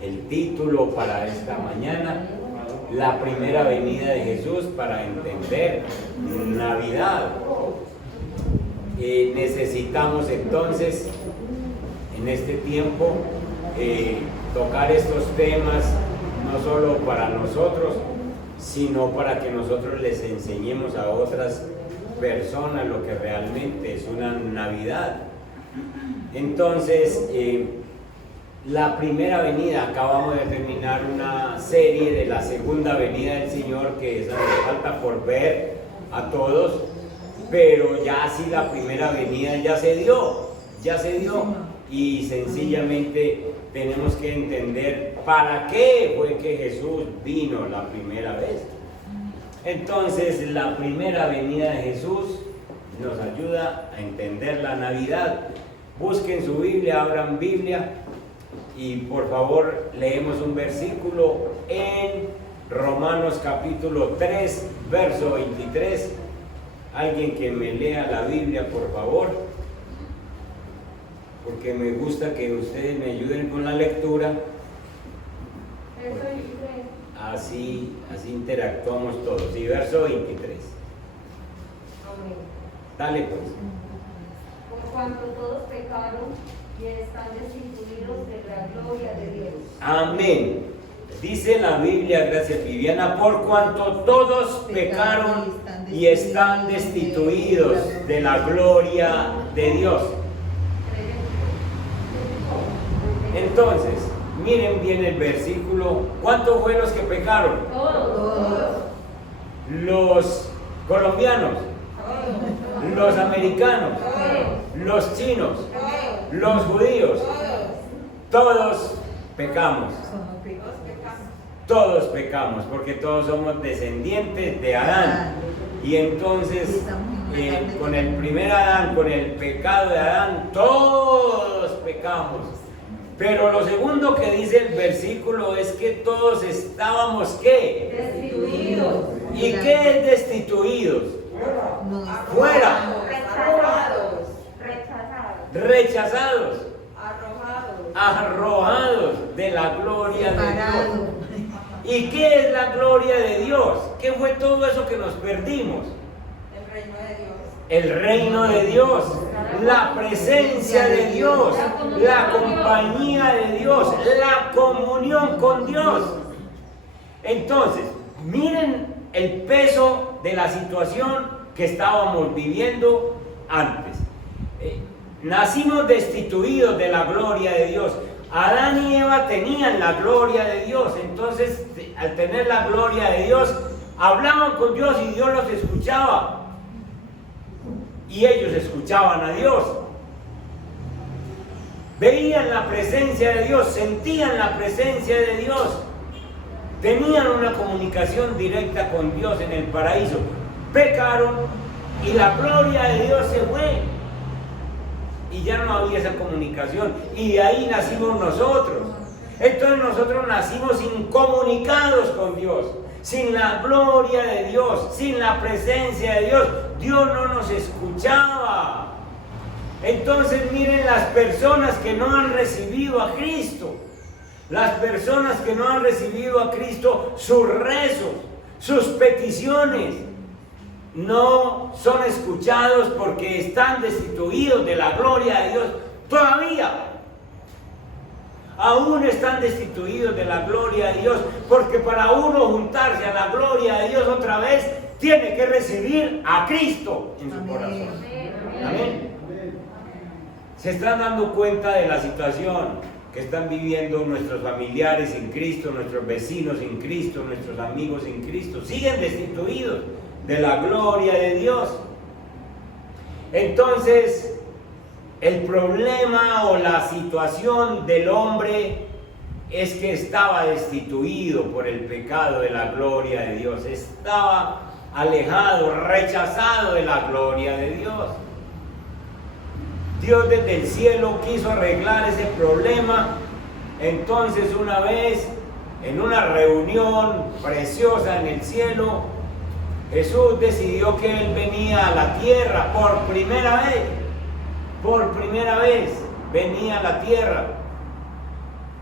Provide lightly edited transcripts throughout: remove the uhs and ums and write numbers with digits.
El título para esta mañana, la primera venida de Jesús para entender Navidad. Necesitamos entonces en este tiempo tocar estos temas no solo para nosotros, sino para que nosotros les enseñemos a otras personas lo que realmente es una Navidad. Entonces, la primera venida, acabamos de terminar una serie de la segunda venida del Señor, que esa nos falta por ver a todos, pero ya sí la primera venida ya se dio, y sencillamente tenemos que entender para qué fue que Jesús vino la primera vez. Entonces, la primera venida de Jesús nos ayuda a entender la Navidad. Busquen su Biblia, abran Biblia y por favor leemos un versículo en Romanos capítulo 3, verso 23. Alguien que me lea la Biblia, por favor, porque me gusta que ustedes me ayuden con la lectura. Así interactuamos todos. Y verso 23. Amén. Dale pues. Por cuanto todos pecaron y están destituidos de la gloria de Dios. Amén. Dice la Biblia, gracias Viviana, por cuanto todos pecaron y están destituidos de la gloria de Dios. Entonces, miren bien el versículo. ¿Cuántos fueron los que pecaron? Todos. Los colombianos, los americanos, los chinos, los judíos, todos pecamos. Todos pecamos, porque todos somos descendientes de Adán. Y entonces, con el primer Adán, con el pecado de Adán, todos pecamos. Pero lo segundo que dice el versículo es que todos estábamos, ¿qué? Destituidos. ¿Y qué es destituidos? Fuera. Rechazados. Arrojados de la gloria de Dios. ¿Y qué es la gloria de Dios? ¿Qué fue todo eso que nos perdimos? El reino de Dios, la presencia de Dios, la compañía de Dios, la comunión con Dios. Entonces, miren el peso de la situación que estábamos viviendo antes. Nacimos destituidos de la gloria de Dios. Adán y Eva tenían la gloria de Dios, entonces al tener la gloria de Dios, hablaban con Dios y Dios los escuchaba. Y ellos escuchaban a Dios. Veían la presencia de Dios, sentían la presencia de Dios. Tenían una comunicación directa con Dios en el paraíso. Pecaron y la gloria de Dios se fue. Y ya no había esa comunicación. Y de ahí nacimos nosotros. Entonces nosotros nacimos incomunicados con Dios. Sin la gloria de Dios, sin la presencia de Dios, Dios no nos escuchaba. Entonces miren las personas que no han recibido a Cristo. Las personas que no han recibido a Cristo, sus rezos, sus peticiones, no son escuchados porque están destituidos de la gloria de Dios. Todavía aún están destituidos de la gloria de Dios, porque para uno juntarse a la gloria de Dios otra vez, tiene que recibir a Cristo en su corazón. Amén. Se están dando cuenta de la situación que están viviendo nuestros familiares sin Cristo, nuestros vecinos sin Cristo, nuestros amigos sin Cristo. Siguen destituidos de la gloria de Dios. Entonces, el problema o la situación del hombre es que estaba destituido por el pecado de la gloria de Dios. Estaba alejado, rechazado de la gloria de Dios. Dios desde el cielo quiso arreglar ese problema. Entonces una vez, en una reunión preciosa en el cielo, Jesús decidió que Él venía a la tierra por primera vez. Por primera vez venía a la tierra.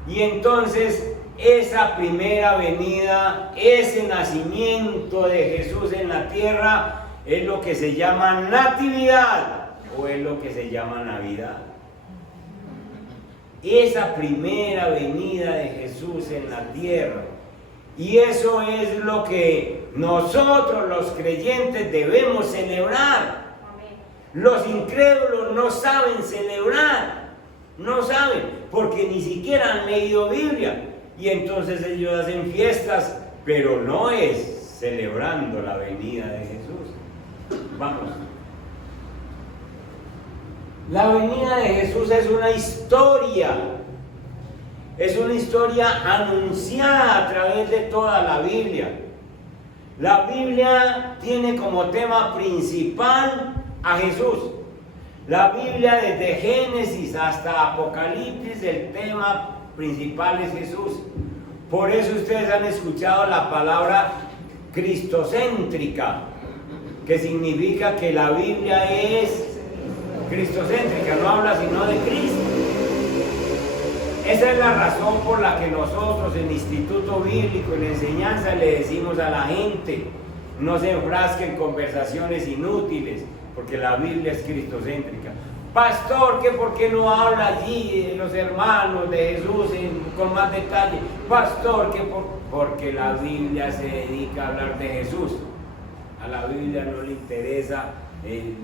Y entonces esa primera venida, ese nacimiento de Jesús en la tierra, es lo que se llama natividad o es lo que se llama Navidad. Esa primera venida de Jesús en la tierra. Y eso es lo que nosotros los creyentes debemos celebrar. Los incrédulos no saben celebrar, no saben, porque ni siquiera han leído Biblia. Y entonces ellos hacen fiestas, pero no es celebrando la venida de Jesús. Vamos. La venida de Jesús es una historia anunciada a través de toda la Biblia. La Biblia tiene como tema principal a Jesús. La Biblia desde Génesis hasta Apocalipsis, el tema principal es Jesús. Por eso ustedes han escuchado la palabra cristocéntrica, que significa que la Biblia es cristocéntrica, no habla sino de Cristo. Esa es la razón por la que nosotros en Instituto Bíblico, en enseñanza, le decimos a la gente: no se enfrasquen en conversaciones inútiles, porque la Biblia es cristocéntrica. Pastor, ¿que por qué no habla allí de los hermanos de Jesús con más detalle? Pastor, porque la Biblia se dedica a hablar de Jesús. A la Biblia no le interesa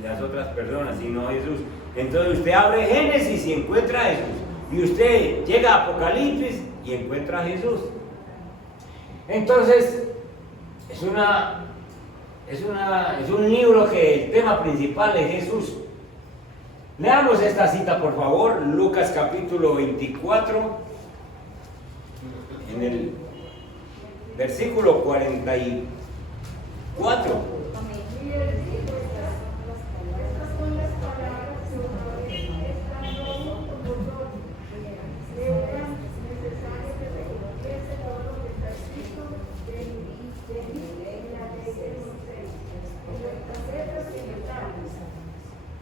las otras personas, sino Jesús. Entonces usted abre Génesis y encuentra a Jesús. Y usted llega a Apocalipsis y encuentra a Jesús. Entonces, es un libro que el tema principal es Jesús. Leamos esta cita, por favor, Lucas capítulo 24, en el versículo 44.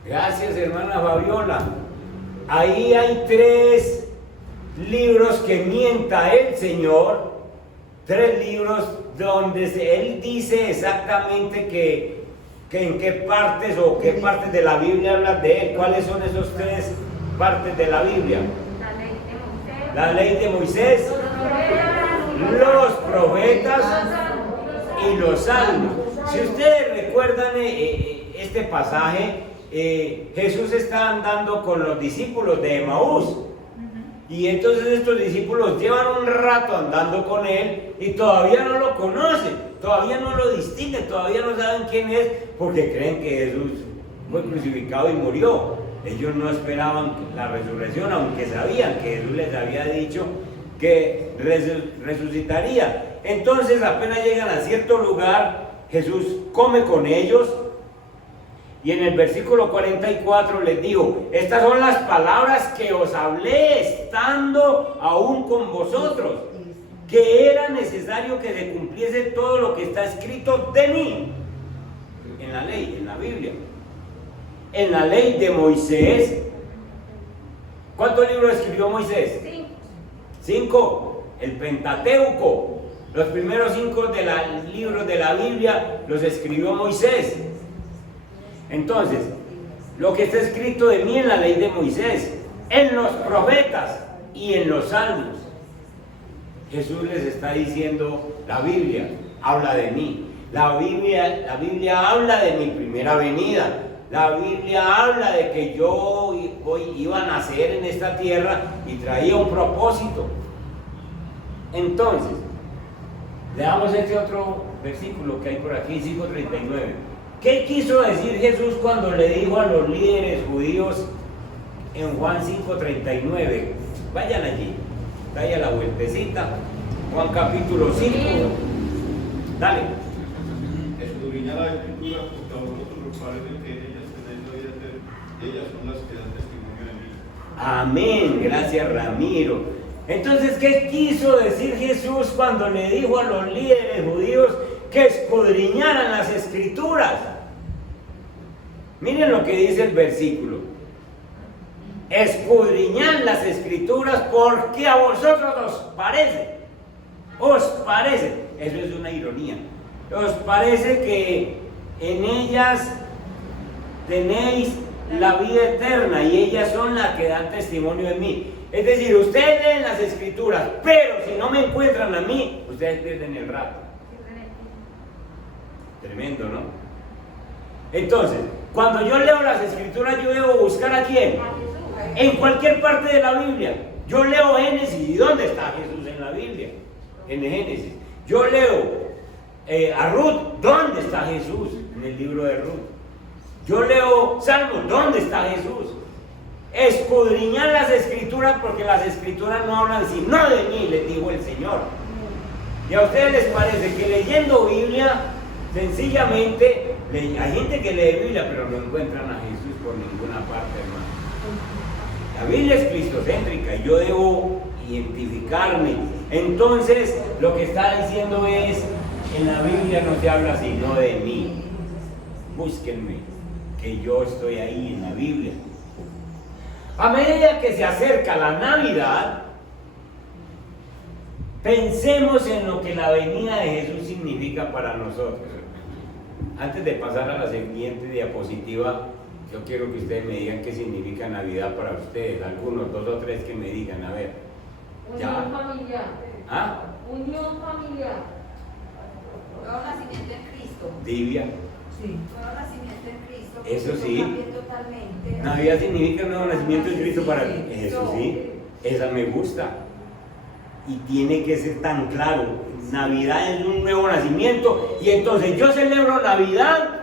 Gracias, hermana Fabiola. Ahí hay 3 libros que mienta el Señor, 3 libros donde Él dice exactamente que en qué partes o qué partes de la Biblia hablan de Él. ¿Cuáles son esos 3 partes de la Biblia? La ley de Moisés, los profetas y los salmos. Si ustedes recuerdan este pasaje, Jesús está andando con los discípulos de Emaús, y entonces estos discípulos llevan un rato andando con él y todavía no lo conocen, todavía no lo distinguen, todavía no saben quién es, porque creen que Jesús fue crucificado y murió. Ellos no esperaban la resurrección, aunque sabían que Jesús les había dicho que resucitaría. Entonces apenas llegan a cierto lugar, Jesús come con ellos. Y en el versículo 44 les digo: estas son las palabras que os hablé estando aún con vosotros, que era necesario que se cumpliese todo lo que está escrito de mí en la ley, en la Biblia, en la ley de Moisés. ¿Cuántos libros escribió Moisés? 5. El Pentateuco, los primeros 5 libros de la Biblia los escribió Moisés. Entonces, lo que está escrito de mí en la ley de Moisés, en los profetas y en los salmos. Jesús les está diciendo: la Biblia habla de mí, la Biblia habla de mi primera venida, la Biblia habla de que yo iba a nacer en esta tierra y traía un propósito. Entonces, leamos este otro versículo que hay por aquí, 5:39. ¿Qué quiso decir Jesús cuando le dijo a los líderes judíos en Juan 5:39? Vayan allí, dale la vueltecita. Juan capítulo 5. Dale. Escudriñad la Escritura, porque a vosotros os parece que ellas tenéis la vida eterna. Ellas son las que dan testimonio de mí. Amén, gracias Ramiro. Entonces, ¿qué quiso decir Jesús cuando le dijo a los líderes judíos que escudriñaran las Escrituras? Miren lo que dice el versículo. escudriñad las escrituras porque a vosotros os parece, eso es una ironía, os parece que en ellas tenéis la vida eterna y ellas son las que dan testimonio de mí. Es decir, ustedes leen las escrituras, pero si no me encuentran a mí, ustedes pierden el rato. Tremendo, ¿no? Entonces, cuando yo leo las escrituras, yo debo buscar ¿a quién? En cualquier parte de la Biblia. Yo leo Génesis, ¿y dónde está Jesús en la Biblia? En Génesis. Yo leo a Ruth, ¿dónde está Jesús? En el libro de Ruth. Yo leo Salmos, ¿dónde está Jesús? Escudriñar las escrituras porque las escrituras no hablan sino de mí, les dijo el Señor. ¿Y a ustedes les parece que leyendo Biblia, sencillamente, hay gente que lee Biblia pero no encuentran a Jesús por ninguna parte, hermano? La Biblia es cristocéntrica y yo debo identificarme. Entonces, lo que está diciendo es, en la Biblia no se habla sino de mí. Búsquenme, que yo estoy ahí en la Biblia. A medida que se acerca la Navidad, pensemos en lo que la venida de Jesús significa para nosotros. Antes de pasar a la siguiente diapositiva, yo quiero que ustedes me digan qué significa Navidad para ustedes. Algunos, 2 o 3 que me digan, a ver. Unión familiar. ¿Ah? Unión familiar. Nuevo nacimiento en Cristo. Tibia. Sí. Nuevo nacimiento en Cristo. Eso porque sí. no cambia totalmente. Navidad significa un nuevo nacimiento en Cristo para Sí, eso sí, esa me gusta. Y tiene que ser tan claro. Navidad es un nuevo nacimiento. Y entonces yo celebro Navidad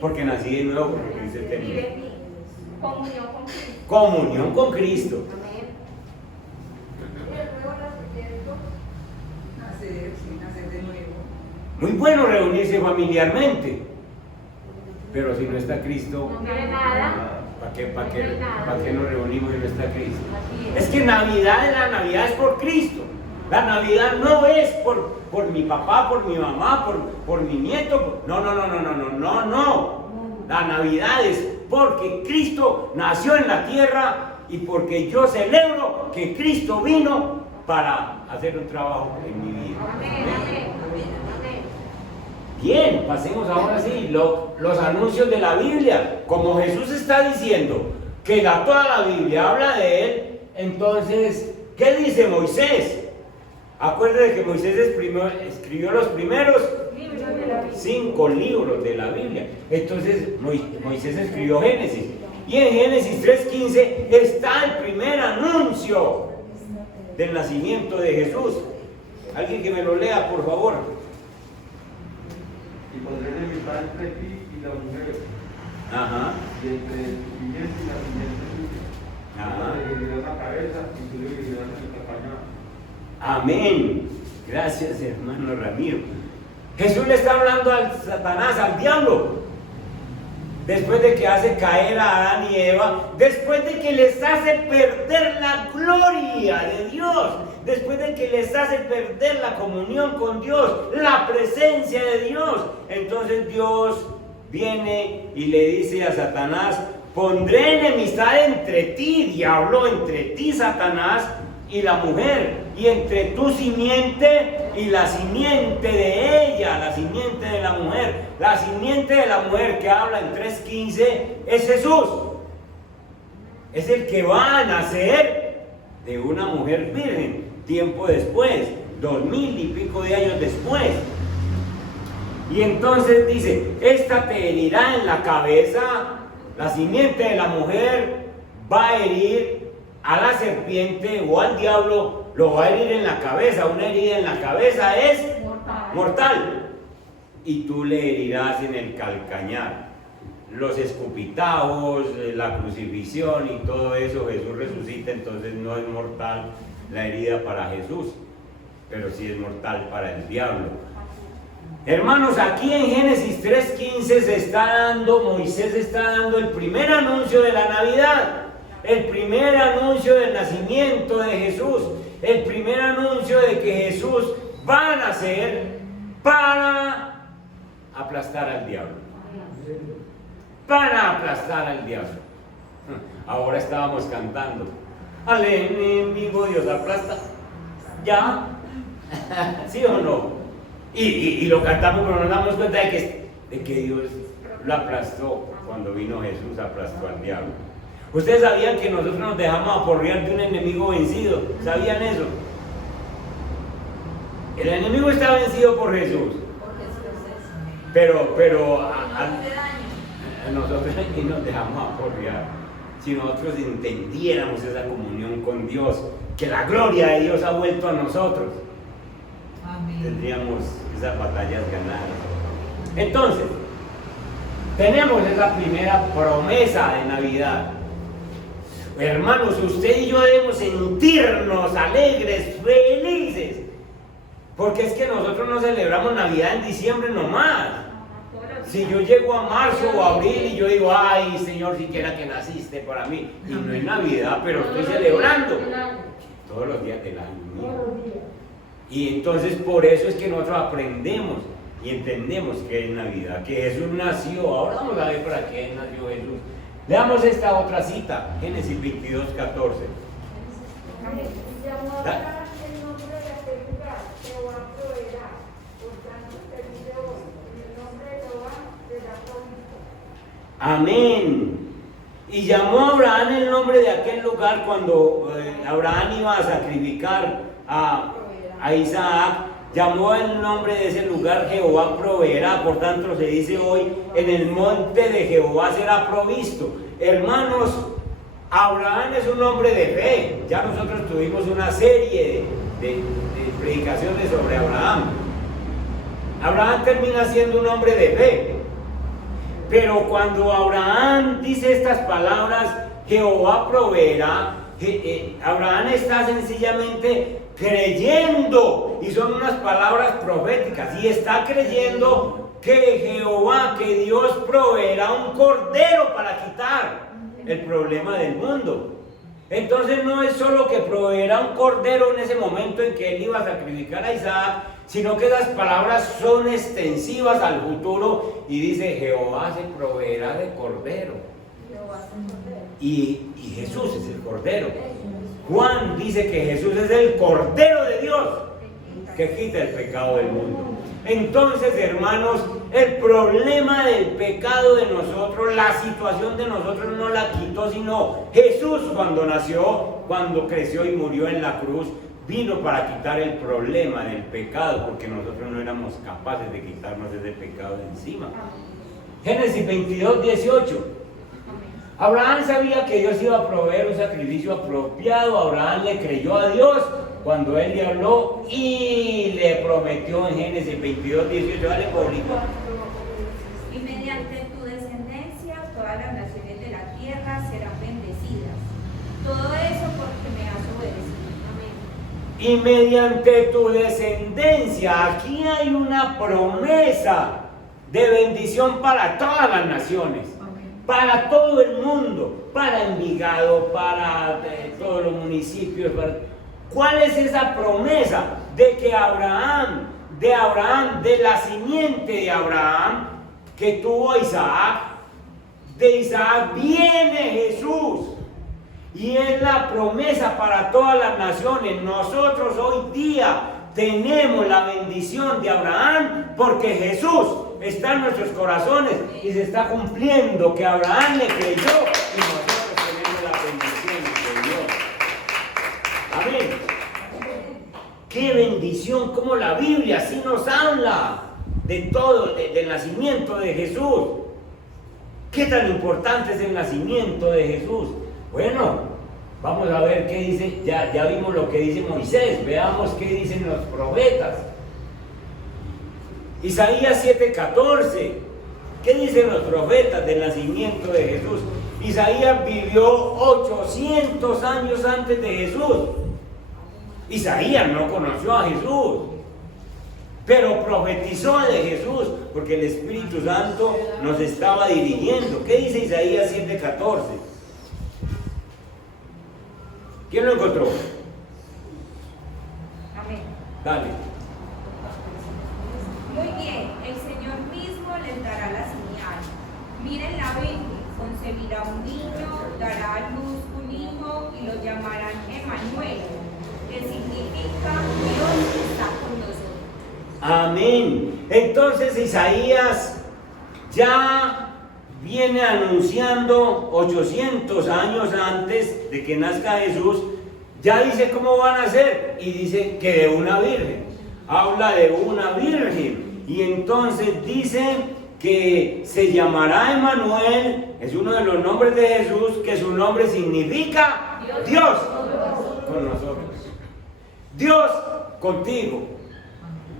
porque nací de nuevo, porque dice el término. Comunión con Cristo. Comunión con Cristo. Amén. Y el nuevo nacimiento. Nacer de nuevo. Muy bueno reunirse familiarmente. Pero si no está Cristo, No quiere nada. ¿para qué nos reunimos si no está Cristo? Así Es que Navidad, la Navidad es por Cristo. La Navidad no es por mi papá, por mi mamá, por mi nieto. No. La Navidad es porque Cristo nació en la tierra y porque yo celebro que Cristo vino para hacer un trabajo en mi vida. Amén. Amén. Amén. Bien, pasemos ahora sí, los anuncios de la Biblia. Como Jesús está diciendo que toda la Biblia habla de Él, entonces, ¿qué dice Moisés? Acuérdense que Moisés escribió los primeros Libros de la Biblia. 5 libros de la Biblia. Entonces, Moisés escribió Génesis. Y en Génesis 3:15 está el primer anuncio del nacimiento de Jesús. Alguien que me lo lea, por favor. Y pondré enemistad entre ti y la mujer, Ajá. y entre tu simiente y la simiente tuya. Ajá. Le herirás la cabeza y tú le herirás el calcañar. Amén. Gracias, hermano Ramiro. Jesús le está hablando al Satanás, al diablo. Después de que hace caer a Adán y Eva, después de que les hace perder la gloria de Dios, después de que les hace perder la comunión con Dios, la presencia de Dios, entonces Dios viene y le dice a Satanás: pondré enemistad entre ti, diablo, entre ti, Satanás, y la mujer, y entre tu simiente y la simiente de ella, la simiente de la mujer. La simiente de la mujer que habla en 3:15 es Jesús. Es el que va a nacer de una mujer virgen, tiempo después, 2000 y pico de años después. Y entonces dice: esta te herirá en la cabeza, la simiente de la mujer va a herir a la serpiente o al diablo, lo va a herir en la cabeza. Una herida en la cabeza es mortal. Y tú le herirás en el calcañar. Los escupitajos, la crucifixión y todo eso, Jesús resucita, entonces no es mortal la herida para Jesús, pero sí es mortal para el diablo. Hermanos, aquí en Génesis 3:15 Moisés está dando el primer anuncio de la Navidad. El primer anuncio del nacimiento de Jesús, el primer anuncio de que Jesús va a nacer para aplastar al diablo. Para aplastar al diablo. Ahora estábamos cantando. Al enemigo Dios aplasta. ¿Ya? ¿Sí o no? Y lo cantamos, pero nos damos cuenta de que Dios lo aplastó. Cuando vino Jesús, aplastó al diablo. ¿Ustedes sabían que nosotros nos dejamos aporrear de un enemigo vencido? ¿Sabían eso? El enemigo está vencido por Jesús. Pero a nosotros ni nos dejamos aporrear. Si nosotros entendiéramos esa comunión con Dios, que la gloria de Dios ha vuelto a nosotros, tendríamos esas batallas ganadas. Entonces, tenemos esa primera promesa de Navidad. Hermanos, usted y yo debemos sentirnos alegres, felices, porque es que nosotros no celebramos Navidad en diciembre nomás. Si yo llego a marzo o abril y yo digo, ay Señor, siquiera que naciste para mí, y no es Navidad, pero estoy celebrando todos los días del año. Y entonces por eso es que nosotros aprendemos y entendemos que es Navidad, que Jesús nació. Ahora vamos a ver para qué nació Jesús. Leamos esta otra cita, Génesis 22, 14. Llamó a Abraham el nombre de aquel lugar, Jehová proveerá. Por tanto, te dice hoy, en el nombre de Jehová será provisto. Amén. Y llamó a Abraham el nombre de aquel lugar cuando Abraham iba a sacrificar a Isaac. Llamó el nombre de ese lugar Jehová proveerá. Por tanto se dice hoy, en el monte de Jehová será provisto. Hermanos, Abraham es un hombre de fe. Ya nosotros tuvimos una serie de predicaciones sobre Abraham. Abraham termina siendo un hombre de fe. Pero cuando Abraham dice estas palabras, Jehová proveerá, Abraham está sencillamente creyendo, y son unas palabras proféticas, y está creyendo que Jehová, que Dios proveerá un cordero para quitar el problema del mundo. Entonces no es solo que proveerá un cordero en ese momento en que él iba a sacrificar a Isaac, sino que esas palabras son extensivas al futuro y dice, Jehová se proveerá de cordero. Y Jesús es el cordero. Juan dice que Jesús es el cordero de Dios que quita el pecado del mundo. Entonces, hermanos, el problema del pecado de nosotros, la situación de nosotros no la quitó sino Jesús cuando nació, cuando creció y murió en la cruz. Vino para quitar el problema del pecado, porque nosotros no éramos capaces de quitarnos ese pecado de encima. Génesis 22, 18. Abraham sabía que Dios iba a proveer un sacrificio apropiado. Abraham le creyó a Dios cuando él le habló y le prometió en Génesis 22, 18. Dale, público. Y mediante tu descendencia todas las naciones de la tierra serán bendecidas. Todo eso porque me has obedecido. Y mediante tu descendencia, aquí hay una promesa de bendición para todas las naciones, para todo el mundo, para Envigado, para todos los municipios. ¿Cuál es esa promesa? De que Abraham, de la simiente de Abraham, que tuvo a Isaac, de Isaac viene Jesús. Y es la promesa para todas las naciones. Nosotros hoy día tenemos la bendición de Abraham porque Jesús está en nuestros corazones y se está cumpliendo que Abraham le creyó y nosotros tenemos la bendición de Dios. Amén. Qué bendición, como la Biblia sí nos habla de todo, del nacimiento de Jesús. Qué tan importante es el nacimiento de Jesús. Bueno, vamos a ver qué dice, ya vimos lo que dice Moisés, veamos qué dicen los profetas. Isaías 7:14, ¿qué dicen los profetas del nacimiento de Jesús? Isaías vivió 800 años antes de Jesús. Isaías no conoció a Jesús, pero profetizó de Jesús, porque el Espíritu Santo nos estaba dirigiendo. ¿Qué dice Isaías 7:14? ¿Quién lo encontró? Amén. Dale. Muy bien, el Señor mismo les dará la señal. Miren la Virgen, concebirá un niño, dará a luz un hijo y lo llamarán Emmanuel, que significa Dios está con nosotros. Amén. Entonces Isaías ya viene anunciando 800 años antes de que nazca Jesús, ya dice cómo van a ser y dice que de una virgen. Habla de una virgen y entonces dice que se llamará Emmanuel, es uno de los nombres de Jesús, que su nombre significa Dios con nosotros. Dios contigo.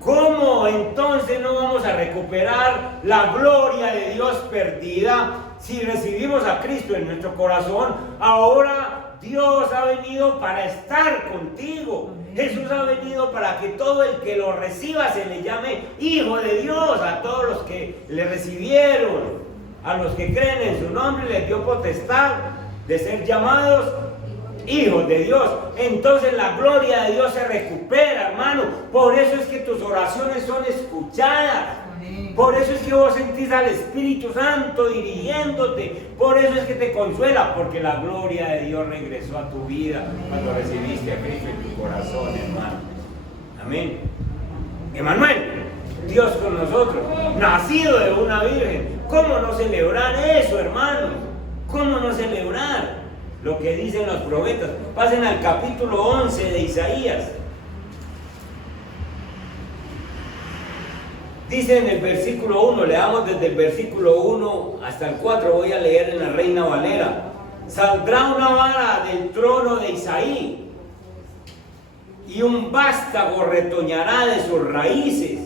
¿Cómo entonces no vamos a recuperar la gloria de Dios perdida si recibimos a Cristo en nuestro corazón? Ahora Dios ha venido para estar contigo. Jesús ha venido para que todo el que lo reciba se le llame hijo de Dios. A todos los que le recibieron, a los que creen en su nombre, les dio potestad de ser llamados hijos de Dios. Entonces la gloria de Dios se recupera, hermano. Por eso es que tus oraciones son escuchadas. Por eso es que vos sentís al Espíritu Santo dirigiéndote. Por eso es que te consuela, porque la gloria de Dios regresó a tu vida cuando recibiste a Cristo en tu corazón, hermano. Amén. Emmanuel, Dios con nosotros, nacido de una virgen. ¿Cómo no celebrar eso, hermano? ¿Cómo no celebrar lo que dicen los profetas? Pasen al capítulo 11 de Isaías. Dice en el versículo 1, leamos desde el versículo 1 hasta el 4, voy a leer en la Reina Valera. Saldrá una vara del trono de Isaí, y un vástago retoñará de sus raíces,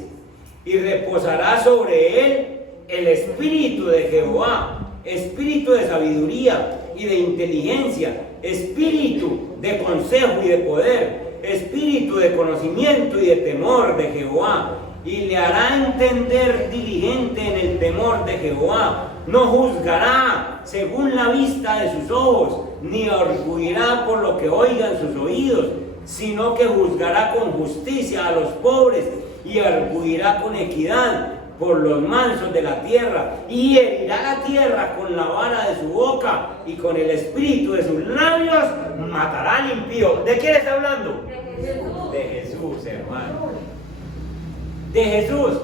y reposará sobre él el espíritu de Jehová, espíritu de sabiduría y de inteligencia, espíritu de consejo y de poder, espíritu de conocimiento y de temor de Jehová. Y le hará entender diligente en el temor de Jehová. No juzgará según la vista de sus ojos, ni arguirá por lo que oigan sus oídos, sino que juzgará con justicia a los pobres y arguirá con equidad por los mansos de la tierra, y herirá la tierra con la vara de su boca, y con el espíritu de sus labios matará al impío. ¿De quién está hablando? De Jesús, hermano. De Jesús.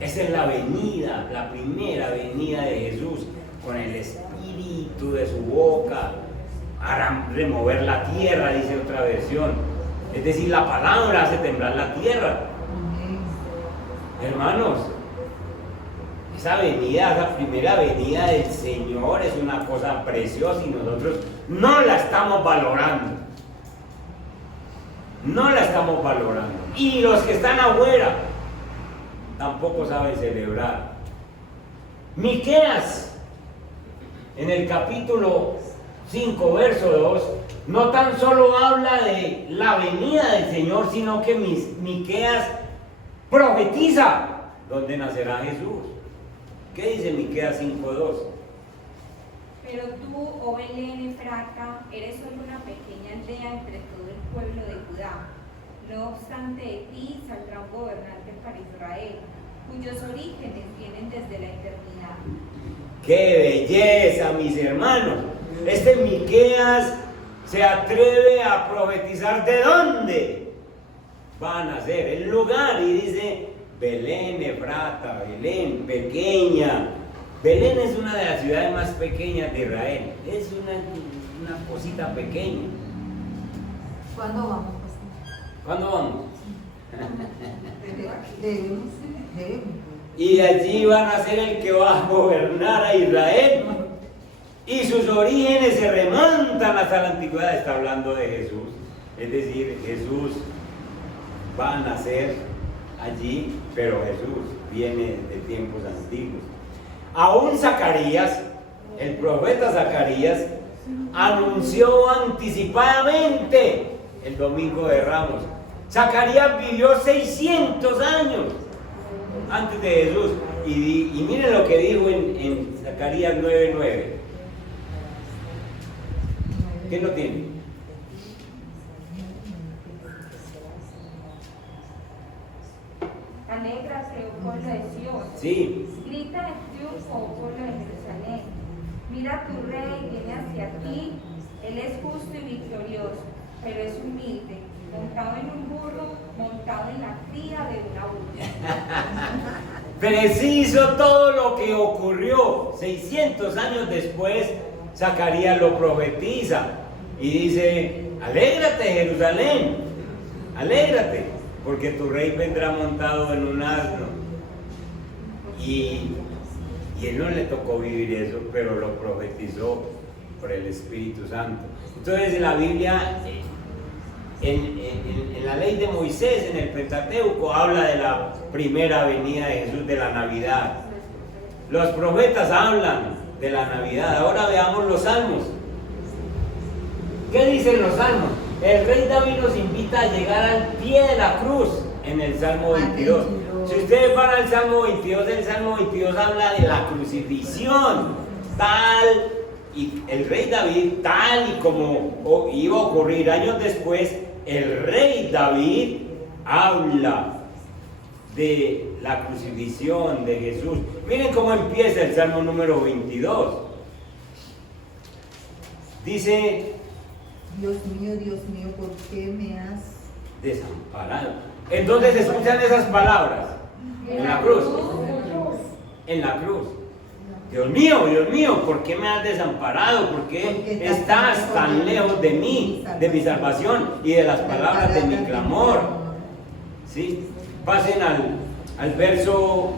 Esa es la venida, la primera venida de Jesús, con el espíritu de su boca. Hará remover la tierra, dice otra versión. Es decir, la palabra hace temblar la tierra. Hermanos, esa venida, esa primera venida del Señor es una cosa preciosa y nosotros no la estamos valorando. No la estamos valorando. Y los que están afuera tampoco saben celebrar. Miqueas, en el capítulo 5, verso 2, no tan solo habla de la venida del Señor, sino que Miqueas profetiza dónde nacerá Jesús. ¿Qué dice Miqueas 5:2? Pero tú, oh Belén Efrata, eres solo una pequeña aldea entre todo el pueblo de Judá. No obstante de ti saldrá un gobernante para Israel, cuyos orígenes vienen desde la eternidad. ¡Qué belleza, mis hermanos! Este Miqueas se atreve a profetizar de dónde va a nacer, el lugar, y dice Belén Efrata, Belén pequeña. Belén es una de las ciudades más pequeñas de Israel, es una cosita pequeña. ¿Cuándo vamos? ¿Cuándo vamos? Debemos. Y allí va a nacer el que va a gobernar a Israel. Y sus orígenes se remontan hasta la antigüedad. Está hablando de Jesús. Es decir, Jesús va a nacer allí, pero Jesús viene de tiempos antiguos. Aún Zacarías, el profeta Zacarías, anunció anticipadamente el Domingo de Ramos. Zacarías vivió 600 años antes de Jesús. Y miren lo que dijo en Zacarías 9:9. ¿Quién lo tiene? Alégrate, oh pueblo de Sion. Sí. Grita de triunfo, oh pueblo de Jerusalén. Mira, tu rey viene hacia ti. Él es justo y victorioso, pero es humilde, montado en un burro, montado en la cría de una burra. Preciso todo lo que ocurrió. 600 años después, Zacarías lo profetiza y dice: alégrate, Jerusalén, alégrate, porque tu rey vendrá montado en un asno. Y él no le tocó vivir eso, pero lo profetizó por el Espíritu Santo. Entonces en la Biblia, en la ley de Moisés, en el Pentateuco, habla de la primera venida de Jesús, de la Navidad. Los profetas hablan de la Navidad. Ahora veamos los salmos. ¿Qué dicen los salmos? El rey David nos invita a llegar al pie de la cruz en el Salmo 22. Si ustedes van al Salmo 22, el Salmo 22 habla de la crucifixión, tal, y el rey David, tal y como iba a ocurrir años después, el rey David habla de la crucifixión de Jesús. Miren cómo empieza el Salmo número 22. Dice: Dios mío, ¿por qué me has desamparado? Entonces escuchan esas palabras en la cruz. En la cruz. Dios mío, ¿por qué me has desamparado? ¿Por qué estás tan lejos de mí, de mi salvación y de las palabras de mi clamor? ¿Sí? Pasen al verso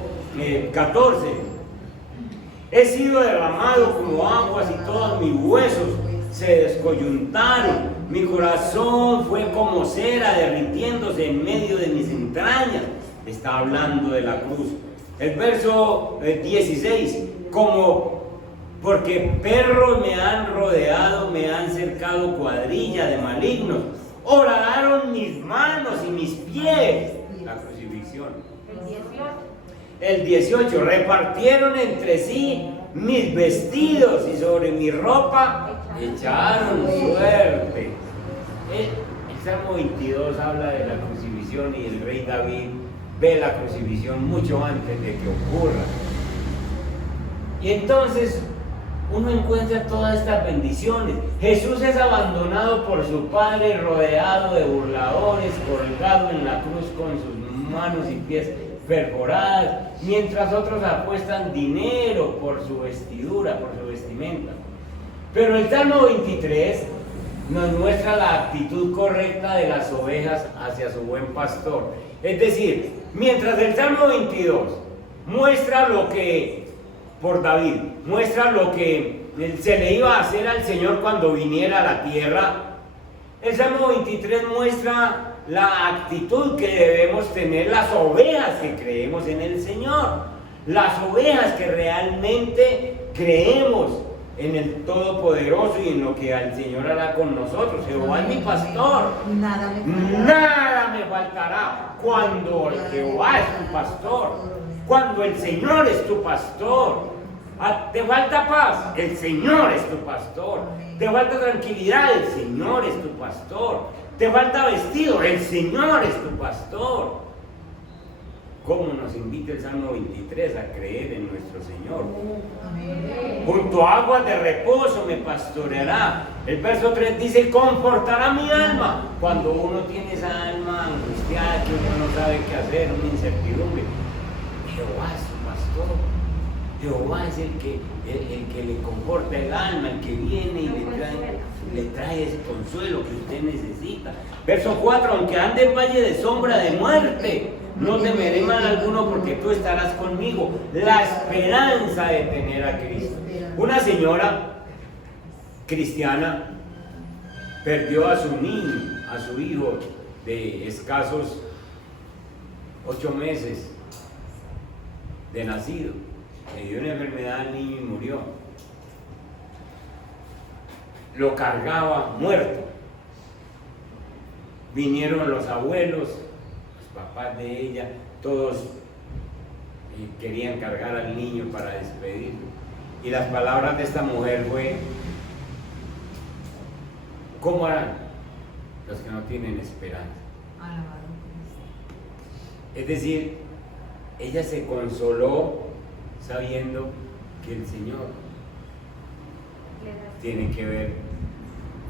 14. He sido derramado como aguas y todos mis huesos se descoyuntaron. Mi corazón fue como cera derritiéndose en medio de mis entrañas. Está hablando de la cruz. El verso 16. Porque perros me han rodeado, me han cercado cuadrilla de malignos. Horadaron mis manos y mis pies. La crucifixión. El 18. Repartieron entre sí mis vestidos y sobre mi ropa echaron suerte. El Salmo 22 habla de la crucifixión y el rey David ve la crucifixión mucho antes de que ocurra. Y entonces uno encuentra todas estas bendiciones. Jesús es abandonado por su padre, rodeado de burladores, colgado en la cruz con sus manos y pies perforadas, mientras otros apuestan dinero por su vestidura, por su vestimenta. Pero el Salmo 23 nos muestra la actitud correcta de las ovejas hacia su buen pastor. Es decir, mientras el Salmo 22 muestra lo que, por David, muestra lo que se le iba a hacer al Señor cuando viniera a la tierra, el Salmo 23 muestra la actitud que debemos tener las ovejas que creemos en el Señor, las ovejas que realmente creemos en el Todopoderoso y en lo que el Señor hará con nosotros. Jehová es mi pastor, nada me faltará. Cuando Jehová es tu pastor, cuando el Señor es tu pastor, ¿te falta paz? El Señor es tu pastor. ¿Te falta tranquilidad? El Señor es tu pastor. ¿Te falta vestido? El Señor es tu pastor. ¿Cómo nos invita el Salmo 23 a creer en nuestro Señor? Junto a aguas de reposo me pastoreará. El verso 3 dice: confortará mi alma. Cuando uno tiene esa alma angustiada, que uno no sabe qué hacer, una incertidumbre, Jehová es su pastor. Jehová es el que le conforta el alma, el que viene y le trae ese consuelo que usted necesita. Verso 4: aunque ande en valle de sombra de muerte, no temeré mal alguno, porque tú estarás conmigo. La esperanza de tener a Cristo. Una señora cristiana perdió a su niño, a su hijo de escasos 8 meses de nacido. Le dio una enfermedad al niño y murió. Lo cargaba muerto. Vinieron los abuelos, los papás de ella, todos querían cargar al niño para despedirlo. Y las palabras de esta mujer fue: ¿cómo harán los que no tienen esperanza? Es decir, ella se consoló sabiendo que el Señor tiene que ver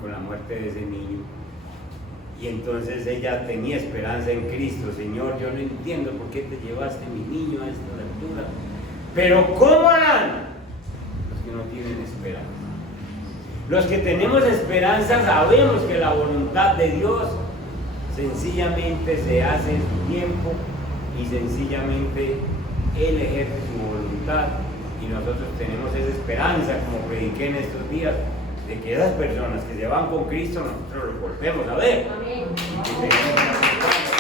con la muerte de ese niño. Y entonces ella tenía esperanza en Cristo. Señor, yo no entiendo por qué te llevaste mi niño a esta altura, pero ¿cómo harán los que no tienen esperanza? Los que tenemos esperanza sabemos que la voluntad de Dios sencillamente se hace en su tiempo y sencillamente Él ejerce su voluntad, y nosotros tenemos esa esperanza, como prediqué en estos días, de que esas personas que se van con Cristo nosotros los volvemos a ver. Amén. Y tenemos una esperanza.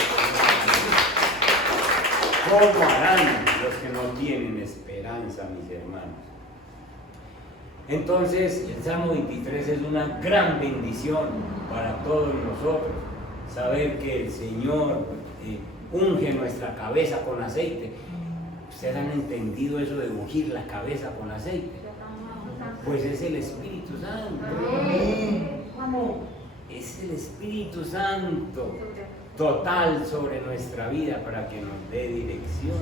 ¿Cómo harán los que no tienen esperanza, mis hermanos? Entonces, el Salmo 23 es una gran bendición para todos nosotros, saber que el Señor unge nuestra cabeza con aceite. ¿Ustedes han entendido eso de ungir la cabeza con aceite? Pues es el Espíritu Santo. Es el Espíritu Santo total sobre nuestra vida para que nos dé dirección.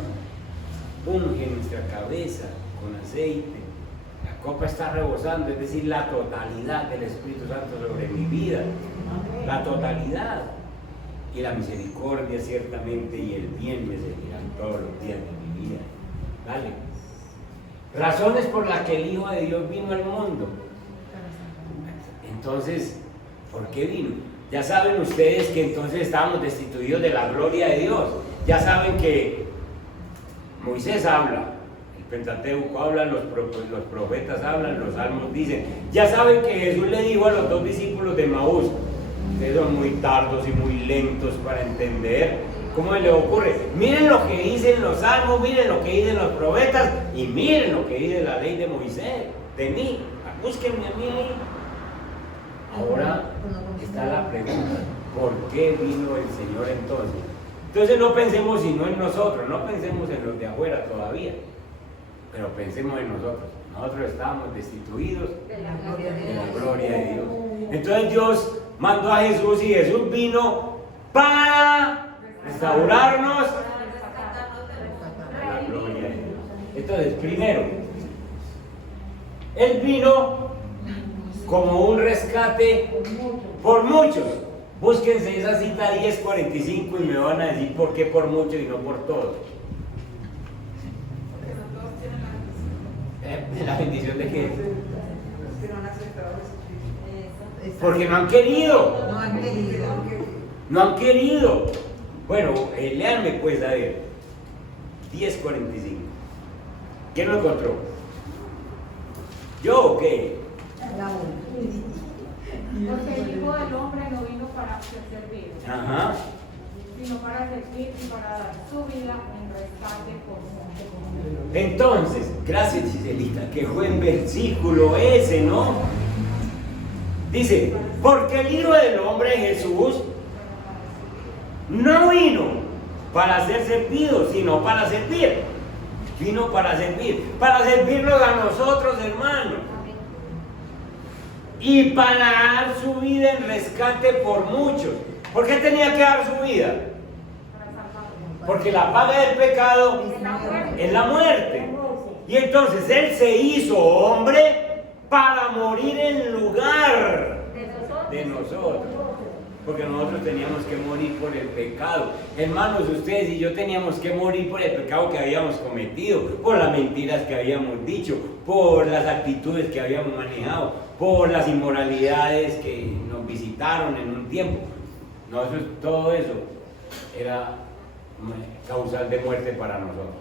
Unge nuestra cabeza con aceite. La copa está rebosando, es decir, la totalidad del Espíritu Santo sobre mi vida. La totalidad. Y la misericordia ciertamente y el bien me seguirán todos los días de mi vida. Dale. Razones por las que el Hijo de Dios vino al mundo. Entonces, ¿por qué vino? Ya saben ustedes que entonces estábamos destituidos de la gloria de Dios. Ya saben que Moisés habla, el Pentateuco habla, los profetas hablan, los salmos dicen. Ya saben que Jesús le dijo a los dos discípulos de Maús: ustedes son muy tardos y muy lentos para entender. ¿Cómo le ocurre? Miren lo que dicen los salmos, miren lo que dicen los profetas y miren lo que dice la ley de Moisés, de mí. Búsquenme a mí ahí. Ahora está la pregunta: ¿por qué vino el Señor entonces? Entonces no pensemos sino en nosotros, no pensemos en los de afuera todavía, pero pensemos en nosotros. Nosotros estábamos destituidos De la gloria de Dios. Entonces Dios mandó a Jesús y Jesús vino para restaurarnos la gloria de Dios. Entonces, primero, Él vino como un rescate por muchos. Búsquense esa cita 10:45 y me van a decir por qué por muchos y no por todos. ¿La bendición de qué? Porque no han querido. No han querido. No han querido. Bueno, léanme pues, a ver. 10:45. ¿Quién lo encontró? ¿Yo o qué? Porque el Hijo del Hombre no vino para ser servido, Ajá. sino para servir y para dar su vida en rescate por muchos. Entonces, gracias Giselita, qué buen versículo ese, ¿no? Dice, porque el Hijo del Hombre, Jesús, no vino para ser servido, sino para servir. Vino para servirnos a nosotros, hermanos. Y para dar su vida en rescate por muchos. ¿Por qué tenía que dar su vida? Porque la paga del pecado es la muerte. Y entonces Él se hizo hombre para morir en lugar de nosotros. Porque nosotros teníamos que morir por el pecado. Hermanos, ustedes y yo teníamos que morir por el pecado que habíamos cometido, por las mentiras que habíamos dicho, por las actitudes que habíamos manejado, por las inmoralidades que nos visitaron en un tiempo. Nosotros, todo eso era causal de muerte para nosotros.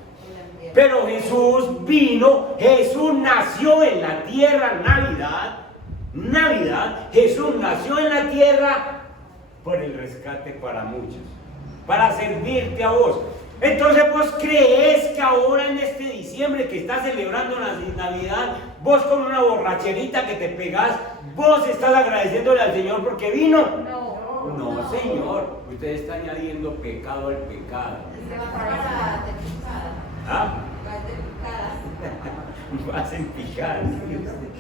Pero Jesús vino, Jesús nació en la tierra, Navidad, Jesús nació en la tierra por el rescate para muchos, para servirte a vos. Entonces vos crees que ahora en este diciembre que estás celebrando la Navidad, vos con una borracherita que te pegás, vos estás agradeciéndole al Señor porque vino. No, Señor, usted está añadiendo pecado al pecado. ¿Ah? Vas en picada. Y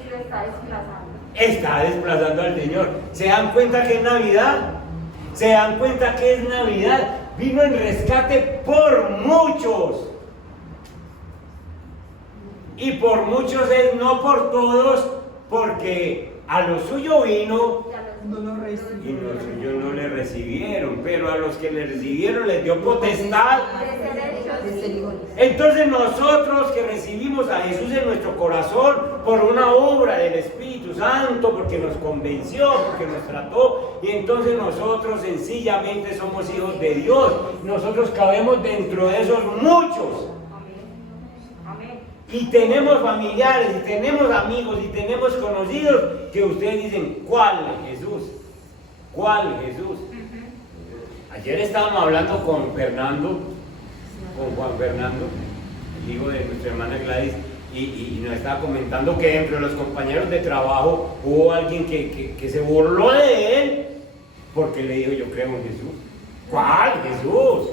lo está desplazando. Está desplazando al Señor. ¿Se dan cuenta que es Navidad? ¿Se dan cuenta que es Navidad? Vino en rescate por muchos. Y por muchos es, no por todos, porque a lo suyo vino No lo y recibo. los suyos no le recibieron, pero a los que le recibieron les dio potestad. De ser hijos. Entonces nosotros que recibimos a Jesús en nuestro corazón por una obra del Espíritu Santo, porque nos convenció, porque nos trató, y entonces nosotros sencillamente somos hijos de Dios. Nosotros cabemos dentro de esos muchos. Amén. Y tenemos familiares, y tenemos amigos, y tenemos conocidos que ustedes dicen, ¿cuál Jesús? ¿Cuál Jesús? Ayer estábamos hablando con Juan Fernando, el hijo de nuestra hermana Gladys, y nos estaba comentando que entre los compañeros de trabajo hubo alguien que se burló de él porque le dijo, yo creo en Jesús. ¿Cuál Jesús?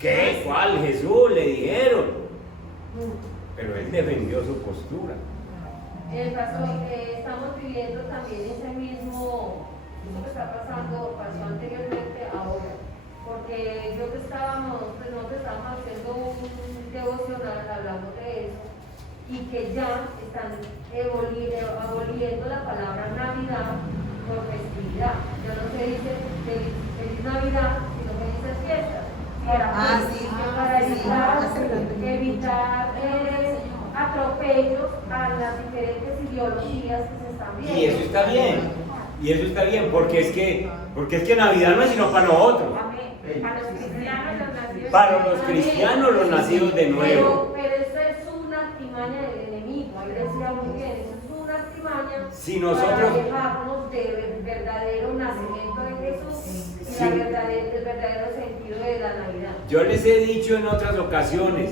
¿Qué? ¿Cuál Jesús? Le dijeron. Pero él defendió su postura. Pastor, estamos viviendo también ese mismo, eso que está pasando, pasó anteriormente ahora, porque nosotros estábamos haciendo un devocional, hablamos de eso, y que ya están aboliendo la palabra Navidad por festividad. Ya no se dice feliz Navidad, sino felices fiestas. Para evitar atropellos a las diferentes ideologías que se están viendo. Y eso está bien. Y eso está bien, porque es que Navidad no es sino para nosotros. Amén. Para los cristianos los nacidos. Para los cristianos, los nacidos de nuevo. Pero esa es una artimaña del enemigo. Él decía muy bien, eso es una artimaña Si nosotros- para alejarnos del verdadero nacimiento de Jesús y Sí. el verdadero sentido de la Navidad. Yo les he dicho en otras ocasiones,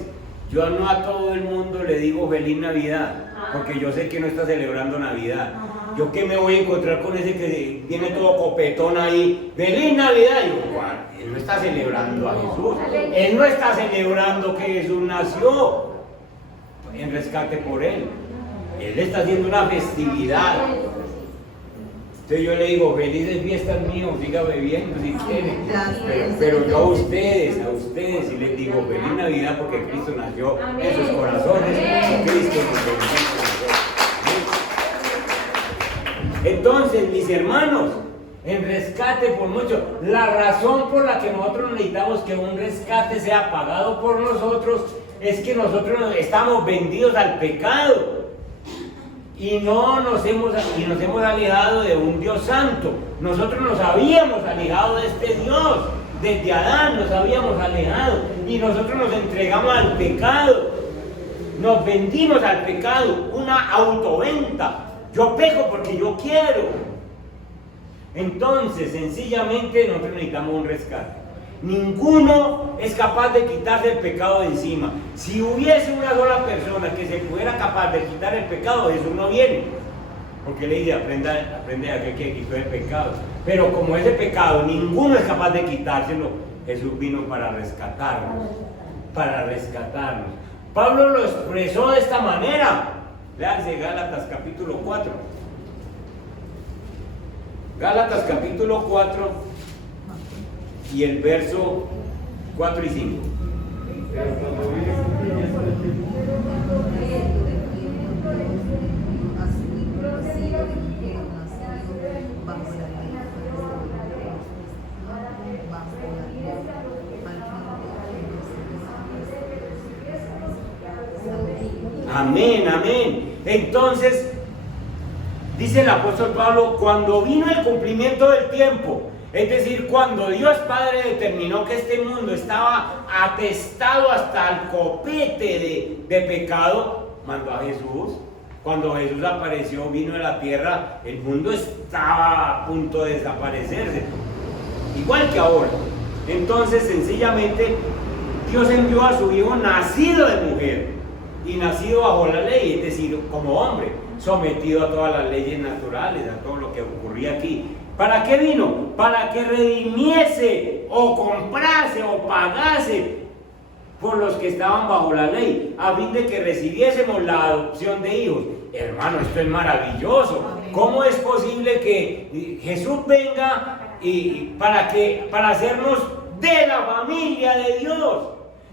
yo no a todo el mundo le digo feliz Navidad, porque yo sé que no está celebrando Navidad. Yo que me voy a encontrar con ese que viene todo copetón ahí, feliz Navidad. Y yo, "Guau, él no está celebrando a Jesús, él no está celebrando que Jesús nació en rescate por él. Él está haciendo una festividad. Entonces yo le digo, felices fiestas míos, siga bebiendo si quieren. Pero yo a ustedes sí les digo, feliz Navidad porque Cristo nació en sus corazones. Y Cristo nos bendiga. Entonces, mis hermanos, en rescate por mucho, la razón por la que nosotros necesitamos que un rescate sea pagado por nosotros es que nosotros estamos vendidos al pecado. Y nos hemos alejado de un Dios santo. Nosotros nos habíamos alejado de este Dios. Desde Adán nos habíamos alejado. Y nosotros nos entregamos al pecado. Nos vendimos al pecado. Una autoventa. Yo peco porque yo quiero. Entonces, sencillamente, nosotros necesitamos un rescate. Ninguno es capaz de quitarse el pecado de encima. Si hubiese una sola persona que se fuera capaz de quitar el pecado, Jesús no viene. Porque le dice, aprende a aquel que quitó el pecado. Pero como ese pecado ninguno es capaz de quitárselo, Jesús vino para rescatarnos. Para rescatarnos. Pablo lo expresó de esta manera. Léanse Gálatas capítulo 4. Gálatas capítulo 4. Y el verso 4 y 5. Pero cuando vino el cumplimiento del tiempo, Amén, amén. Entonces, dice el apóstol Pablo, cuando vino el cumplimiento del tiempo, es decir, cuando Dios Padre determinó que este mundo estaba atestado hasta el copete de pecado, mandó a Jesús. Cuando Jesús apareció, vino a la tierra, el mundo estaba a punto de desaparecerse, igual que ahora. Entonces, sencillamente, Dios envió a su Hijo nacido de mujer y nacido bajo la ley, es decir, como hombre, sometido a todas las leyes naturales, a todo lo que ocurría aquí. ¿Para qué vino? Para que redimiese o comprase o pagase por los que estaban bajo la ley, a fin de que recibiésemos la adopción de hijos. Hermano, esto es maravilloso. ¿Cómo es posible que Jesús venga para hacernos de la familia de Dios,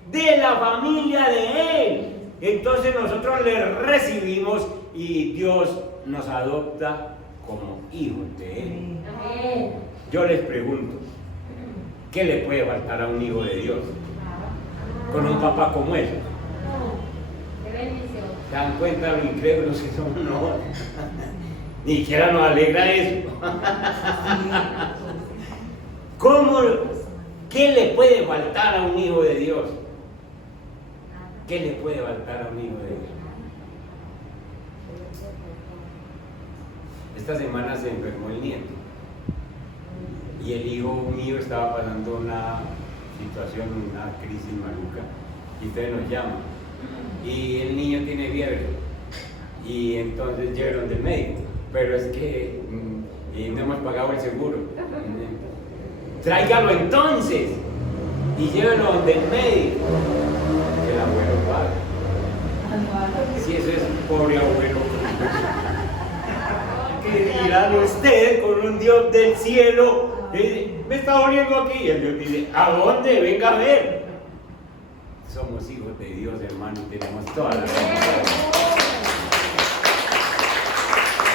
de la familia de Él? Entonces nosotros le recibimos y Dios nos adopta como hijos de Él. Amén. Yo les pregunto, ¿qué le puede faltar a un hijo de Dios con un papá como él? Qué bendición. ¿Se dan cuenta lo incrédulos que somos nosotros? Ni siquiera nos alegra eso. ¿Cómo? ¿Qué le puede faltar a un hijo de Dios? ¿Qué le puede faltar a un hijo de Dios? Esta semana se enfermó el nieto y el hijo mío estaba pasando una situación, una crisis maluca, y entonces nos llama y el niño tiene fiebre y entonces llegaron del médico, pero es que no hemos pagado el seguro. Tráigalo entonces y llévelo donde el médico, el abuelo paga. Si eso es pobre abuelo, ¿qué dirán ustedes con un Dios del cielo? Me está doliendo aquí. Y el Dios dice, ¿a dónde? Venga a ver. Somos hijos de Dios, hermano, y tenemos toda la responsabilidad.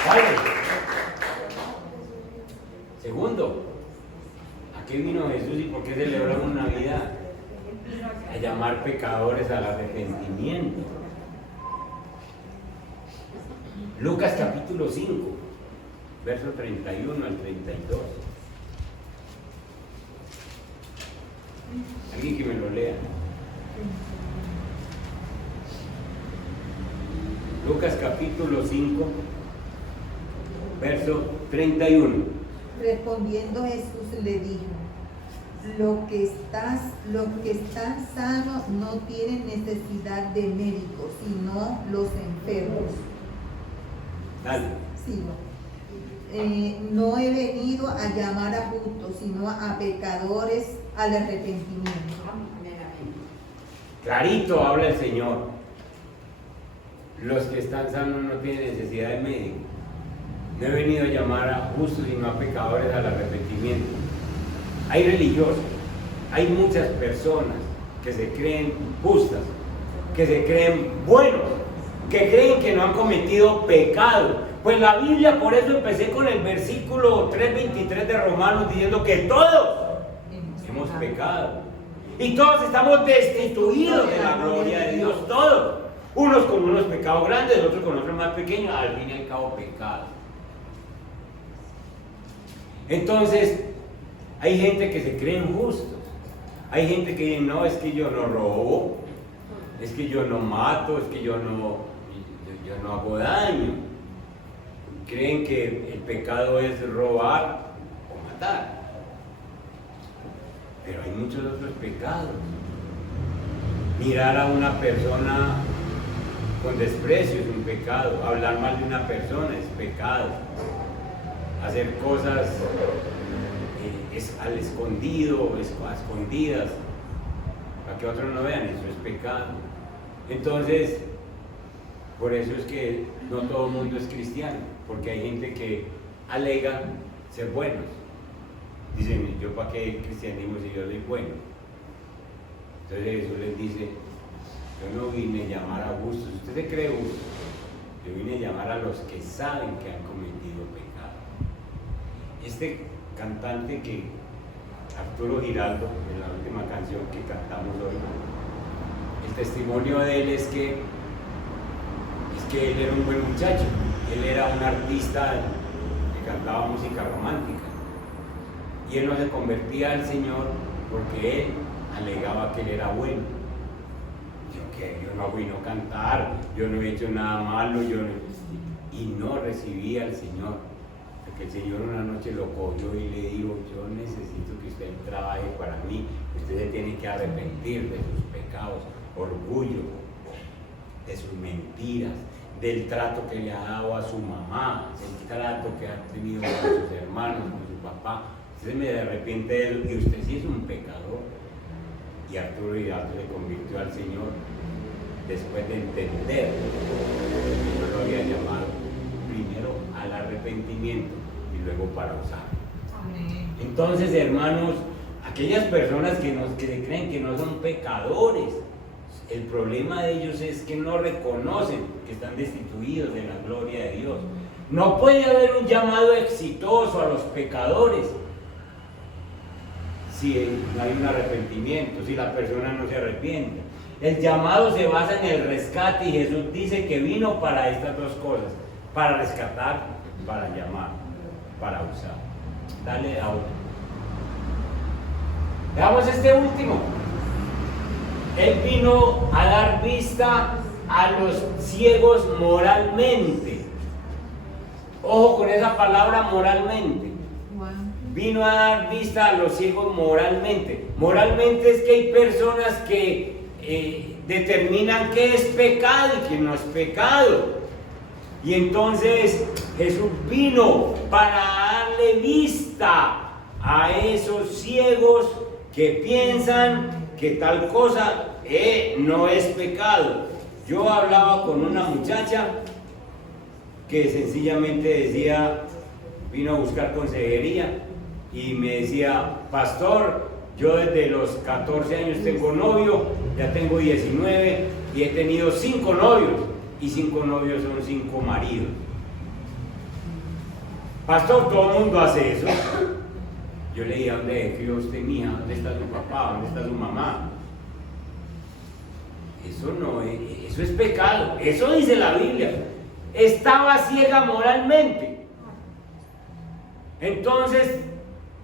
¿Vale? Segundo, ¿a qué vino Jesús y por qué celebramos Navidad? A llamar pecadores al arrepentimiento. Lucas capítulo 5, verso 31 al 32. Alguien que me lo lea. Lucas capítulo 5, verso 31. Respondiendo Jesús le dijo: Los que están sanos no tienen necesidad de médicos, sino los enfermos. Dale. Sí, no he venido a llamar a justos, sino a pecadores al arrepentimiento. Clarito habla el Señor. Los que están sanos no tienen necesidad de médico. No he venido a llamar a justos, sino a pecadores al arrepentimiento. Hay religiosos, hay muchas personas que se creen justas, que se creen buenos, que creen que no han cometido pecado. Pues la Biblia, por eso empecé con el versículo 3:23 de Romanos, diciendo que todos hemos pecado y todos estamos destituidos de la gloria de Dios, todos. Unos con unos pecados grandes, otros con otros más pequeños, al fin y al cabo pecados. Entonces, hay gente que se creen justos, hay gente que dice, no, es que yo no robo, es que yo no mato, es que yo no hago daño. Creen que el pecado es robar o matar. Pero hay muchos otros pecados. Mirar a una persona con desprecio es un pecado. Hablar mal de una persona es pecado. Hacer cosas es al escondido, a escondidas, para que otros no vean, eso es pecado. Entonces, por eso es que no todo el mundo es cristiano, porque hay gente que alega ser buenos. Dicen, ¿yo para qué cristianismo si yo soy bueno? Entonces Jesús les dice, yo no vine a llamar a justos, usted se cree justo, yo vine a llamar a los que saben que han cometido pecado. Este cantante que Arturo Giraldo, en la última canción que cantamos hoy, el testimonio de él es que él era un buen muchacho, él era un artista que cantaba música romántica y él no se convertía al Señor porque él alegaba que él era bueno. Yo no vino a cantar, yo no he hecho nada malo, y no recibía al Señor, porque el Señor una noche lo cogió y le dijo, yo necesito que usted trabaje para mí, usted se tiene que arrepentir de sus pecados, orgullo, de sus mentiras, del trato que le ha dado a su mamá, del trato que ha tenido con sus hermanos, con su papá. Usted me arrepiente de él y usted sí es un pecador. Y Arturo Giraldo se convirtió al Señor después de entender que yo lo había llamado primero al arrepentimiento y luego para usar. Entonces, hermanos, aquellas personas que se creen que no son pecadores, El problema de ellos es que no reconocen que están destituidos de la gloria de Dios. No puede haber un llamado exitoso a los pecadores si no hay un arrepentimiento, si la persona no se arrepiente. El llamado se basa en el rescate y Jesús dice que vino para estas dos cosas, para rescatar, para llamar, para usar. Dale a otro. Veamos este último. Él vino a dar vista a los ciegos moralmente. Ojo con esa palabra moralmente. Vino a dar vista a los ciegos moralmente. Moralmente es que hay personas que determinan qué es pecado y qué no es pecado. Y entonces Jesús vino para darle vista a esos ciegos que piensan que tal cosa no es pecado. Yo hablaba con una muchacha que sencillamente decía, vino a buscar consejería y me decía, pastor, yo desde los 14 años tengo novio, ya tengo 19 y he tenido 5 novios y 5 novios son 5 maridos. Pastor, todo el mundo hace eso. Yo le dije, ¿dónde crió usted, mija? ¿Dónde está su papá? ¿Dónde está su mamá? Eso no es, eso es pecado. Eso dice la Biblia. Estaba ciega moralmente. Entonces,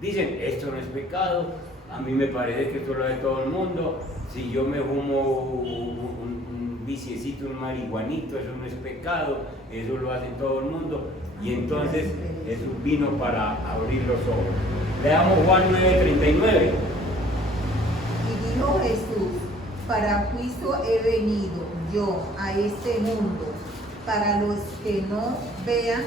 dicen, esto no es pecado. A mí me parece que esto lo hace todo el mundo. Si yo me fumo un viciecito, un marihuanito, eso no es pecado. Eso lo hace todo el mundo. Y entonces Jesús vino para abrir los ojos. Leamos Juan 9:39. Y dijo Jesús, para juicio he venido yo a este mundo, para los que no vean,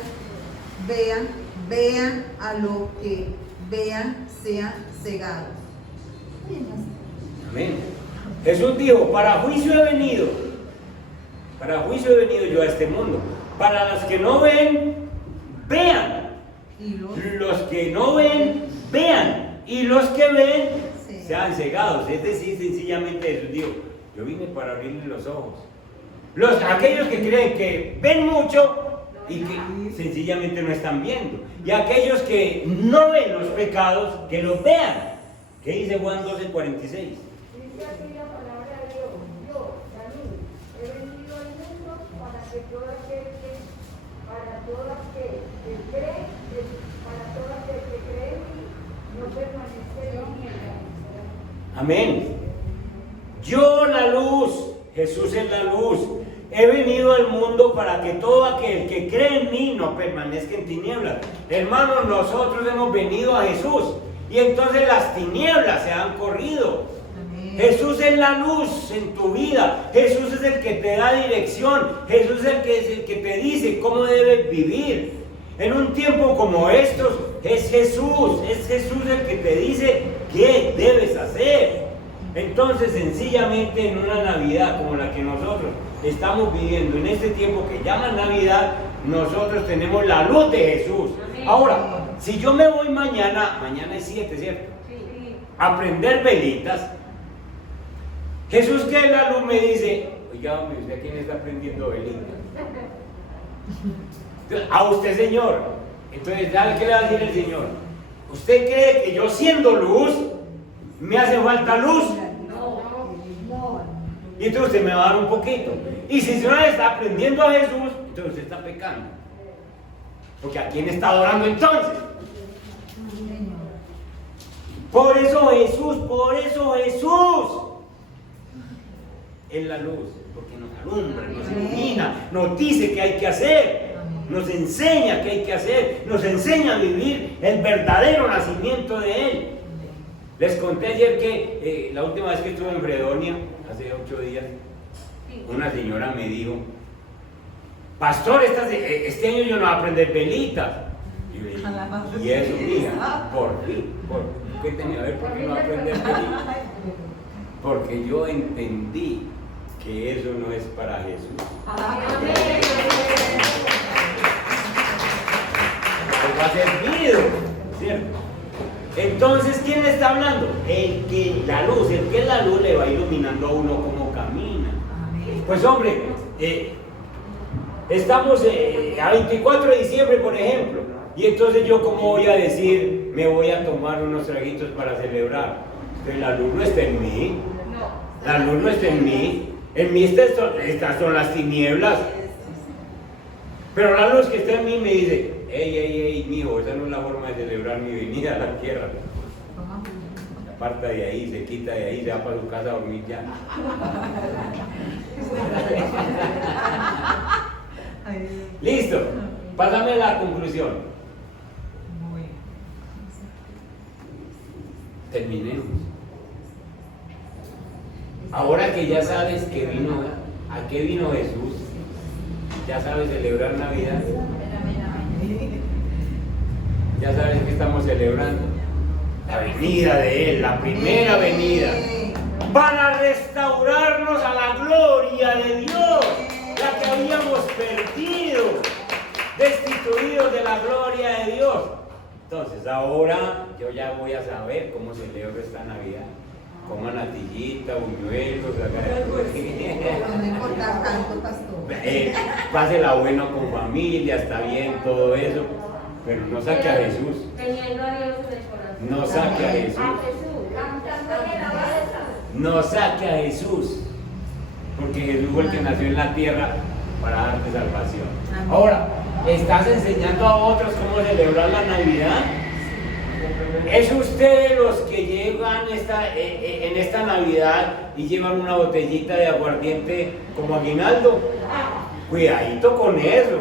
vean, a los que vean, sean cegados. Amén. Jesús dijo, para juicio he venido yo a este mundo. Para los que no ven, vean. Y Los que no ven, vean. Y los que ven, sean cegados. Es decir, sencillamente Jesús dijo, yo vine para abrirles los ojos. Aquellos que creen que ven mucho y que sencillamente no están viendo. Y aquellos que no ven los pecados, que los vean. ¿Qué dice Juan 12:46? Dice aquí la palabra de Dios, yo, la luz, he venido al mundo para que todo aquel que, para todo aquel que cree, para todo aquel que cree en mí, no permanezca en mí. Amén. Yo la luz, Jesús es la luz. He venido al mundo para que todo aquel que cree en mí no permanezca en tinieblas. Hermanos, nosotros hemos venido a Jesús y entonces las tinieblas se han corrido. Amén. Jesús es la luz en tu vida. Jesús es el que te da dirección. Jesús es el que te dice cómo debes vivir. En un tiempo como estos, es Jesús el que te dice qué debes hacer. Entonces, sencillamente en una Navidad como la que nosotros estamos viviendo, en este tiempo que llaman Navidad, nosotros tenemos la luz de Jesús. Amén. Ahora, si yo me voy mañana es 7, ¿cierto? Sí. A prender velitas, Jesús, que es la luz, me dice, oiga, hombre, ¿usted a quién está prendiendo velitas? Entonces, a usted, Señor. Entonces, ¿sabe qué le va a decir el Señor? ¿Usted cree que yo siendo luz, me hace falta luz? Y entonces usted me va a dar un poquito. Y si usted no está aprendiendo a Jesús, entonces usted está pecando. Porque ¿a quién está adorando entonces? Por eso Jesús es la luz, porque nos alumbra, nos ilumina, nos dice qué hay que hacer, nos enseña qué hay que hacer, nos enseña a vivir el verdadero nacimiento de Él. Les conté ayer que la última vez que estuve en Fredonia, hace 8 días, una señora me dijo, pastor, este año yo no voy a prender velitas. Y, yo le dije, ¿y eso, mija? ¿Por qué? Cuénteme a ver por qué no va a prender velitas. Porque yo entendí que eso no es para Jesús. Él va a ser servido, ¿cierto? Entonces, ¿quién le está hablando? El que es la luz le va iluminando a uno cómo camina. Pues hombre, estamos a 24 de diciembre, por ejemplo, y entonces yo cómo voy a decir, me voy a tomar unos traguitos para celebrar. Entonces la luz no está en mí, la luz no está en mí estas son las tinieblas. Pero la luz que está en mí me dice, hey, mijo, esa no es la forma de celebrar mi venida a la tierra. Se aparta de ahí, se quita de ahí, se va para su casa a dormir ya. Listo, pásame la conclusión. Terminemos. Ahora que ya sabes que a qué vino Jesús, ya sabes celebrar Navidad, ya sabes que estamos celebrando la venida de Él, la primera venida, para restaurarnos a la gloria de Dios, la que habíamos perdido, destituidos de la gloria de Dios. Entonces ahora yo ya voy a saber cómo celebro esta Navidad. Coman natillita, buñuelos, No importa tanto, pastor. Pásela bueno con familia, está bien, todo eso, pero no saque a Jesús. Teniendo a Dios en el corazón. No saque a Jesús. No saque a Jesús. Porque Jesús fue el que nació en la tierra para darte salvación. Ahora, ¿estás enseñando a otros cómo celebrar la Navidad? ¿Es usted de los que llegan en esta Navidad y llevan una botellita de aguardiente como aguinaldo? Cuidadito con eso,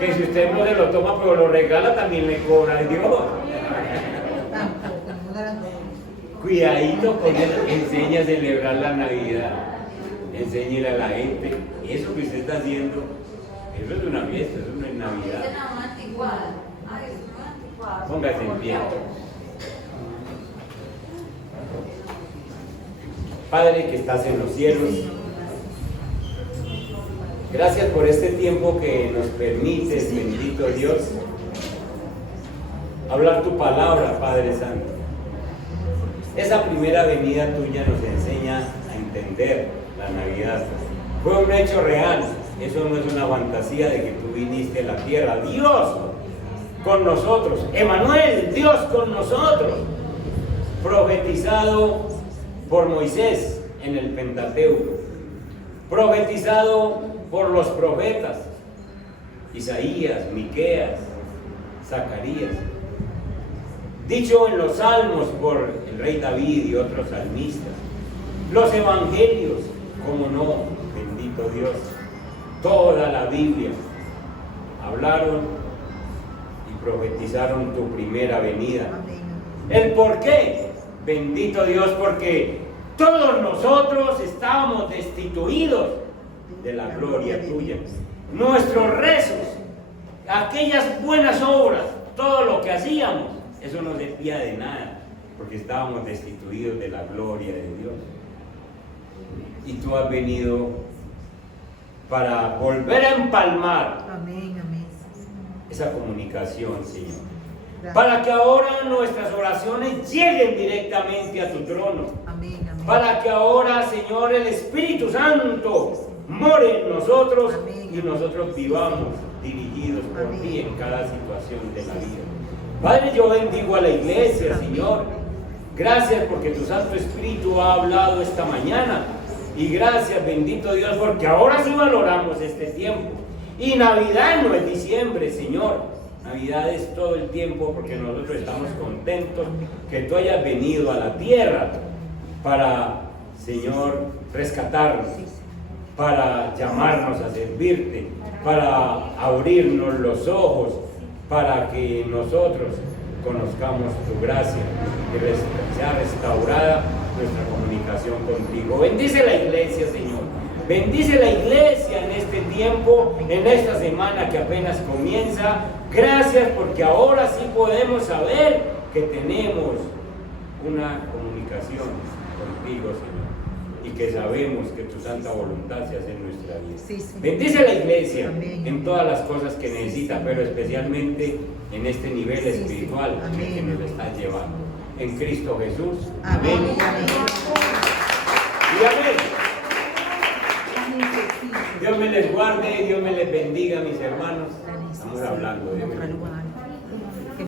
que si usted no se lo toma pero lo regala también le cobra Dios. Cuidadito con eso, enseña a celebrar la Navidad, enséñele a la gente, eso que usted está haciendo, eso es una fiesta, eso no es Navidad. Póngase en pie. Padre que estás en los cielos, gracias por este tiempo que nos permites, bendito Dios, hablar tu palabra, Padre Santo. Esa primera venida tuya nos enseña a entender la Navidad. Fue un hecho real, eso no es una fantasía de que tú viniste a la tierra. Dios con nosotros, Emmanuel, Dios con nosotros, profetizado por Moisés en el Pentateuco, profetizado por los profetas, Isaías, Miqueas, Zacarías, dicho en los salmos por el rey David y otros salmistas, los evangelios, como no, bendito Dios, toda la Biblia hablaron y profetizaron tu primera venida. ¿El por qué? Bendito Dios, porque todos nosotros estábamos destituidos de la gloria tuya. Nuestros rezos, aquellas buenas obras, todo lo que hacíamos, eso no servía de nada, porque estábamos destituidos de la gloria de Dios. Y tú has venido para volver a empalmar esa comunicación, Señor. Para que ahora nuestras oraciones lleguen directamente a tu trono. Para que ahora, Señor, el Espíritu Santo more en nosotros y nosotros vivamos dirigidos por ti en cada situación de la vida. Padre, yo bendigo a la iglesia, Señor. Gracias porque tu Santo Espíritu ha hablado esta mañana. Y gracias, bendito Dios, porque ahora sí valoramos este tiempo. Y Navidad no es diciembre, Señor. Navidad es todo el tiempo porque nosotros estamos contentos que tú hayas venido a la tierra para, Señor, rescatarnos, para llamarnos a servirte, para abrirnos los ojos, para que nosotros conozcamos tu gracia, que sea restaurada nuestra comunicación contigo. Bendice la iglesia, Señor. Bendice la iglesia en este tiempo, en esta semana que apenas comienza. Gracias porque ahora sí podemos saber que tenemos una comunicación contigo, Señor, y que sabemos que tu santa voluntad se hace en nuestra vida. Bendice la iglesia en todas las cosas que necesita, pero especialmente en este nivel espiritual en el que nos estás llevando. en Cristo Jesús. Amén. Amén. Amén. Y amén. Dios me les guarde, Dios me les bendiga, mis hermanos. Estamos hablando de